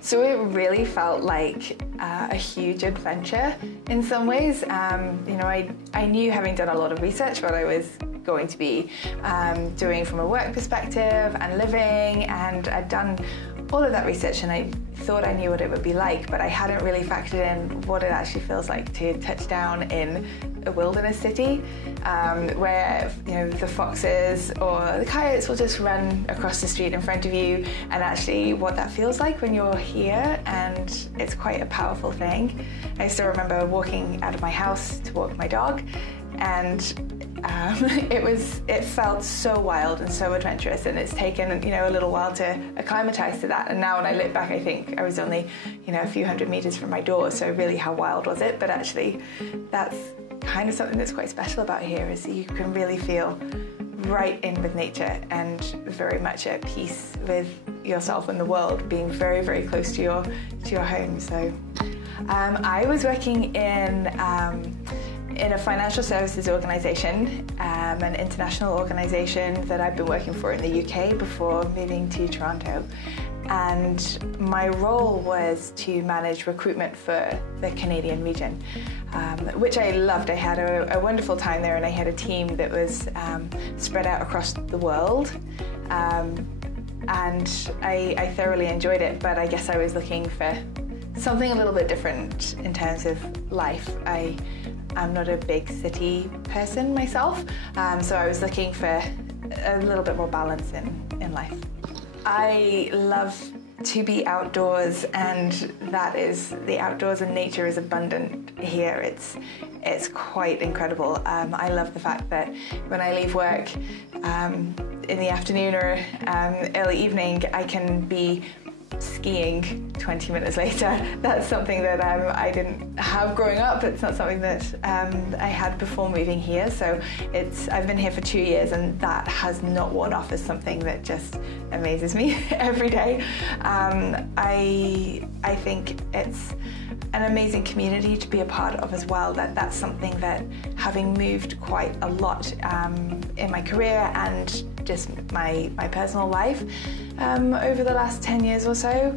So it really felt like a huge adventure in some ways. I knew, having done a lot of research, what I was going to be doing from a work perspective and living, and I'd done all of that research and I thought I knew what it would be like, but I hadn't really factored in what it actually feels like to touch down in a wilderness city where the foxes or the coyotes will just run across the street in front of you, and actually what that feels like when you're here, and it's quite a powerful thing. I still remember walking out of my house to walk my dog, and it felt so wild and so adventurous, and it's taken a little while to acclimatise to that. And now when I look back, I think I was only a few hundred metres from my door, so really how wild was it? But actually that's kind of something that's quite special about here, is that you can really feel right in with nature and very much at peace with yourself and the world, being very, very close to your home. So I was working in a financial services organisation, an international organisation that I'd been working for in the UK before moving to Toronto. And my role was to manage recruitment for the Canadian region, which I loved. I had a wonderful time there, and I had a team that was spread out across the world. And I thoroughly enjoyed it, but I guess I was looking for something a little bit different in terms of life. I'm not a big city person myself, so I was looking for a little bit more balance in life. I love to be outdoors, and that is, the outdoors and nature is abundant here. It's quite incredible. I love the fact that when I leave work in the afternoon or early evening, I can be skiing 20 minutes later. That's something that I didn't have growing up. It's not something that I had before moving here. So I've been here for 2 years, and that has not worn off as something that just amazes me every day. I think it's an amazing community to be a part of as well. That's something that, having moved quite a lot in my career and just my personal life over the last 10 years or so,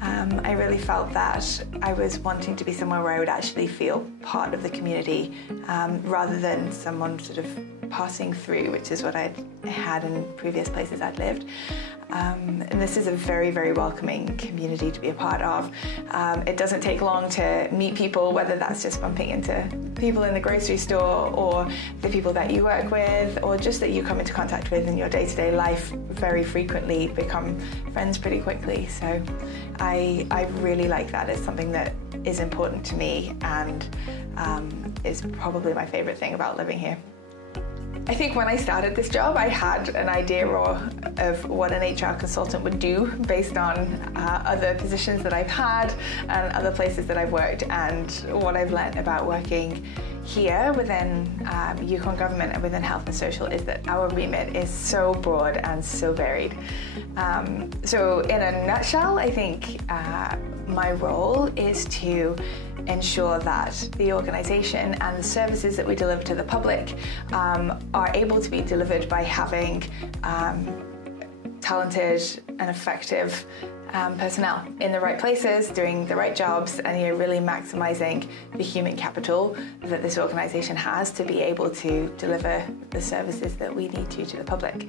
I really felt that I was wanting to be somewhere where I would actually feel part of the community rather than someone sort of passing through, which is what I had in previous places I'd lived. And this is a very, very welcoming community to be a part of. It doesn't take long to meet people, whether that's just bumping into people in the grocery store or the people that you work with, or just that you come into contact with in your day-to-day life very frequently, become friends pretty quickly. So I really like that. It's something that is important to me, and is probably my favourite thing about living here. I think when I started this job, I had an idea of what an HR consultant would do based on other positions that I've had and other places that I've worked, and what I've learned about working here within Yukon Government and within health and social is that our remit is so broad and so varied. So in a nutshell, I think my role is to ensure that the organisation and the services that we deliver to the public are able to be delivered by having talented and effective personnel in the right places, doing the right jobs, and really maximising the human capital that this organisation has to be able to deliver the services that we need to the public.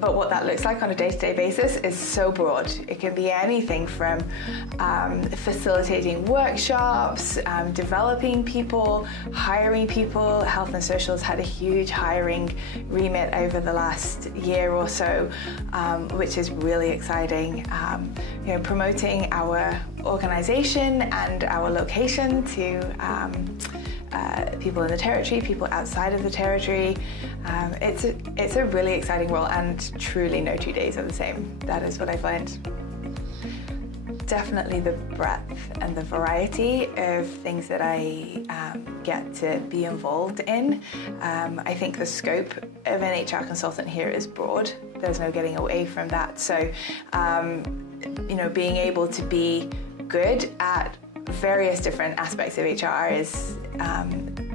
But what that looks like on a day-to-day basis is so broad. It can be anything from facilitating workshops, developing people, hiring people. Health and Social's had a huge hiring remit over the last year or so, which is really exciting. Promoting our organisation and our location to people in the territory, people outside of the territory. It's a really exciting role, and truly no 2 days are the same. That is what I've learned. Definitely the breadth and the variety of things that I get to be involved in. I think the scope of an HR consultant here is broad. There's no getting away from that. So, being able to be good at various different aspects of HR is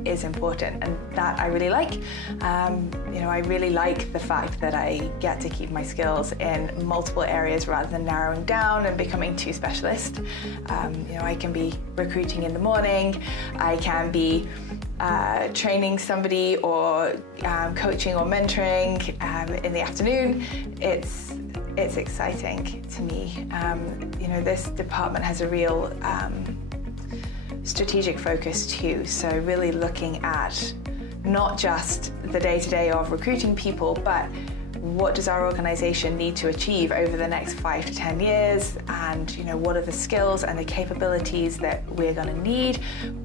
is important, and that I really like. You know, I really like the fact that I get to keep my skills in multiple areas rather than narrowing down and becoming too specialist. You know, I can be recruiting in the morning, I can be training somebody or coaching or mentoring in the afternoon. It's exciting to me. You know, this department has a real strategic focus too, so really looking at not just the day-to-day of recruiting people, but what does our organisation need to achieve over the next 5 to 10 years, and you know, what are the skills and the capabilities that we're going to need,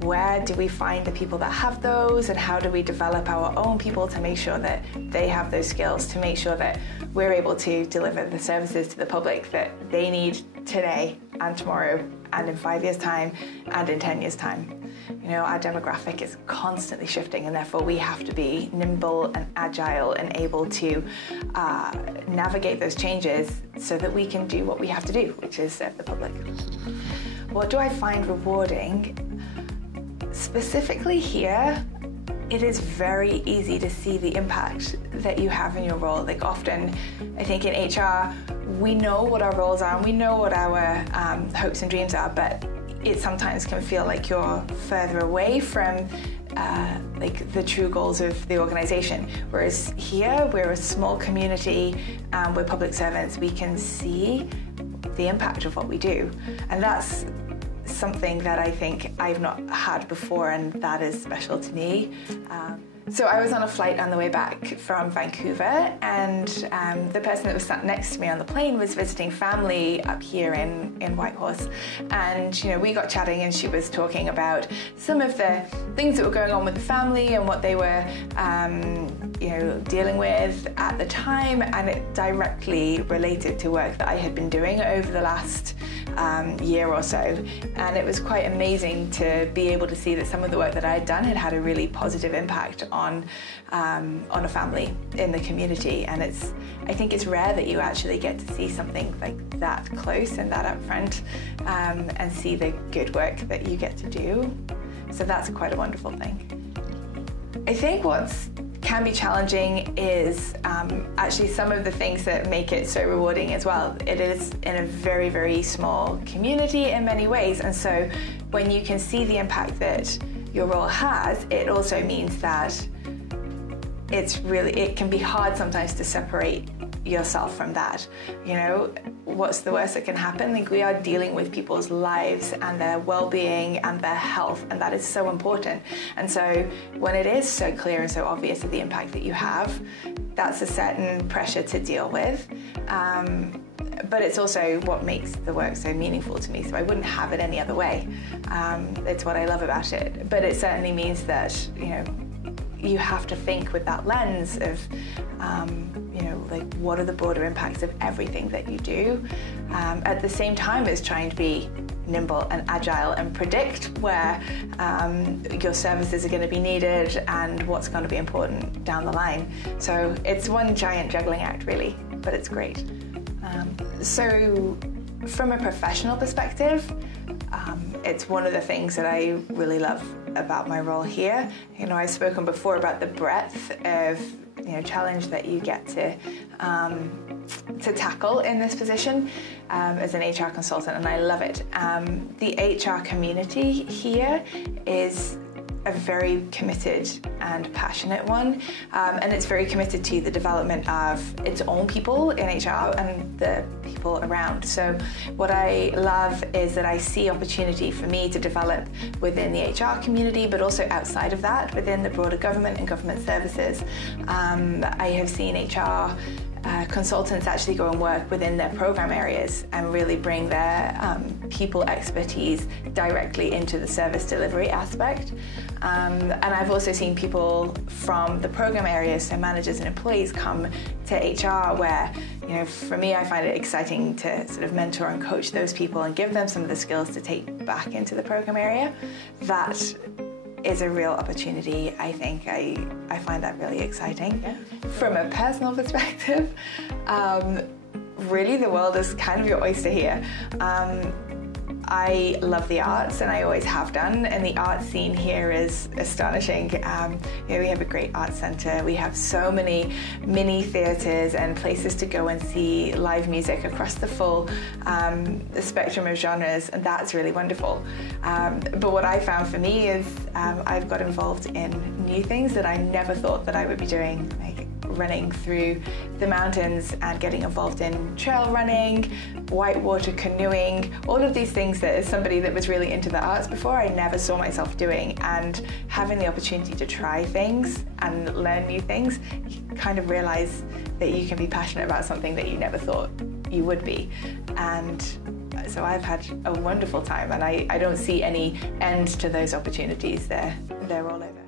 where do we find the people that have those, and how do we develop our own people to make sure that they have those skills, to make sure that we're able to deliver the services to the public that they need today and tomorrow and in 5 years' time and in 10 years' time. You know, our demographic is constantly shifting, and therefore we have to be nimble and agile and able to navigate those changes so that we can do what we have to do, which is serve the public. What do I find rewarding? Specifically here, it is very easy to see the impact that you have in your role. Like often, I think in HR, we know what our roles are and we know what our hopes and dreams are, but it sometimes can feel like you're further away from like the true goals of the organisation. Whereas here, we're a small community, we're public servants, we can see the impact of what we do. And that's something that I think I've not had before, and that is special to me. So I was on a flight on the way back from Vancouver, and the person that was sat next to me on the plane was visiting family up here in Whitehorse. And you know, we got chatting, and she was talking about some of the things that were going on with the family and what they were you know, dealing with at the time, and it directly related to work that I had been doing over the last year or so. And it was quite amazing to be able to see that some of the work that I had done had had a really positive impact on a family in the community. And I think it's rare that you actually get to see something like that close and that upfront, and see the good work that you get to do. So that's quite a wonderful thing. I think what's can be challenging is actually some of the things that make it so rewarding as well. It is in a very, very small community in many ways, and so when you can see the impact that your role has, it also means that it can be hard sometimes to separate yourself from that. You know, what's the worst that can happen? Like, we are dealing with people's lives and their well-being and their health, and that is so important. And so when it is so clear and so obvious of the impact that you have, that's a certain pressure to deal with. But it's also what makes the work so meaningful to me, so I wouldn't have it any other way. It's what I love about it. But it certainly means that, you know, you have to think with that lens of, you know, like, what are the broader impacts of everything that you do, at the same time as trying to be nimble and agile and predict where your services are going to be needed and what's going to be important down the line. So it's one giant juggling act, really, but it's great. So from a professional perspective, it's one of the things that I really love about my role here. You know, I've spoken before about the breadth of, you know, challenge that you get to tackle in this position as an HR consultant, and I love it. The HR community here is a very committed and passionate one, and it's very committed to the development of its own people in HR and the people around. So what I love is that I see opportunity for me to develop within the HR community, but also outside of that, within the broader government and government services. I have seen HR consultants actually go and work within their program areas and really bring their people expertise directly into the service delivery aspect. And I've also seen people from the program areas, so managers and employees, come to HR where, you know, for me, I find it exciting to sort of mentor and coach those people and give them some of the skills to take back into the program area. That is a real opportunity, I think. I find that really exciting. Yeah. From a personal perspective, really the world is kind of your oyster here. I love the arts, and I always have done, and the art scene here is astonishing. We have a great art centre, we have so many mini theatres and places to go and see live music across the full spectrum of genres, and that's really wonderful. But what I found for me is I've got involved in new things that I never thought that I would be doing, like running through the mountains and getting involved in trail running, whitewater canoeing, all of these things that as somebody that was really into the arts before, I never saw myself doing. And having the opportunity to try things and learn new things, you kind of realize that you can be passionate about something that you never thought you would be. And so I've had a wonderful time, and I don't see any end to those opportunities. They're all over.